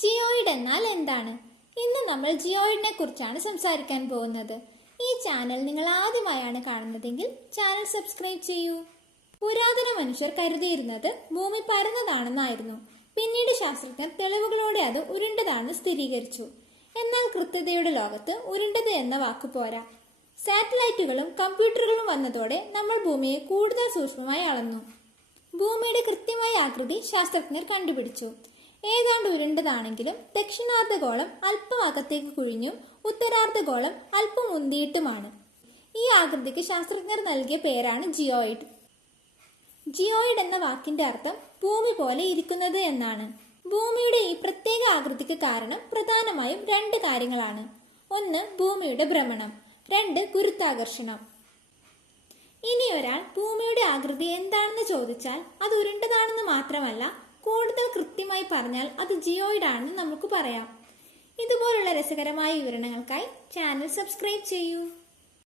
Geoid എന്നാൽ എന്താണ്? ഇന്ന് നമ്മൾ ജിയോയിഡിനെ കുറിച്ചാണ് സംസാരിക്കാൻ പോകുന്നത്. ഈ ചാനൽ നിങ്ങൾ ആദ്യമായാണ് കാണുന്നതെങ്കിൽ ചാനൽ സബ്സ്ക്രൈബ് ചെയ്യൂ. പുരാതന മനുഷ്യർ കരുതിയിരുന്നത് ഭൂമി പരന്നതാണെന്നായിരുന്നു. പിന്നീട് ശാസ്ത്രജ്ഞർ തെളിവുകളോടെ അത് ഉരുണ്ടതാണെന്ന് സ്ഥിരീകരിച്ചു. എന്നാൽ കൃത്യതയുടെ ലോകത്ത് ഉരുണ്ടത് എന്ന വാക്ക് പോരാ. സാറ്റലൈറ്റുകളും കമ്പ്യൂട്ടറുകളും വന്നതോടെ നമ്മൾ ഭൂമിയെ കൂടുതൽ സൂക്ഷ്മമായി അളന്നു. ഭൂമിയുടെ കൃത്യമായ ആകൃതി ശാസ്ത്രജ്ഞർ കണ്ടുപിടിച്ചു. ഏതാണ്ട് ഉരുണ്ടതാണെങ്കിലും ദക്ഷിണാർദ്ധഗോളം അല്പം അകത്തേക്ക് കുഴിഞ്ഞും ഉത്തരാർദ്ധഗോളം അല്പം ഉന്തിയിട്ടുമാണ്. ഈ ആകൃതിക്ക് ശാസ്ത്രജ്ഞർ നൽകിയ പേരാണ് ജിയോയിഡ്. ജിയോയിഡ് എന്ന വാക്കിന്റെ അർത്ഥം ഭൂമി പോലെ ഇരിക്കുന്നത് എന്നാണ്. ഭൂമിയുടെ ഈ പ്രത്യേക ആകൃതിക്ക് കാരണം പ്രധാനമായും രണ്ട് കാര്യങ്ങളാണ്. ഒന്ന് ഭൂമിയുടെ ഭ്രമണം. രണ്ട് ഗുരുത്വാകർഷണം. ഇനി ഒരാൾ ഭൂമിയുടെ ആകൃതി എന്താണെന്ന് ചോദിച്ചാൽ അത് ഉരുണ്ടതാണെന്ന് മാത്രമല്ല കൂടുതൽ കൃത്യമായി പറഞ്ഞാൽ അത് ജിയോയിഡ് ആണെന്ന് നമുക്ക് പറയാം. ഇതുപോലുള്ള രസകരമായ വിവരണങ്ങൾക്കായി ചാനൽ സബ്സ്ക്രൈബ് ചെയ്യൂ.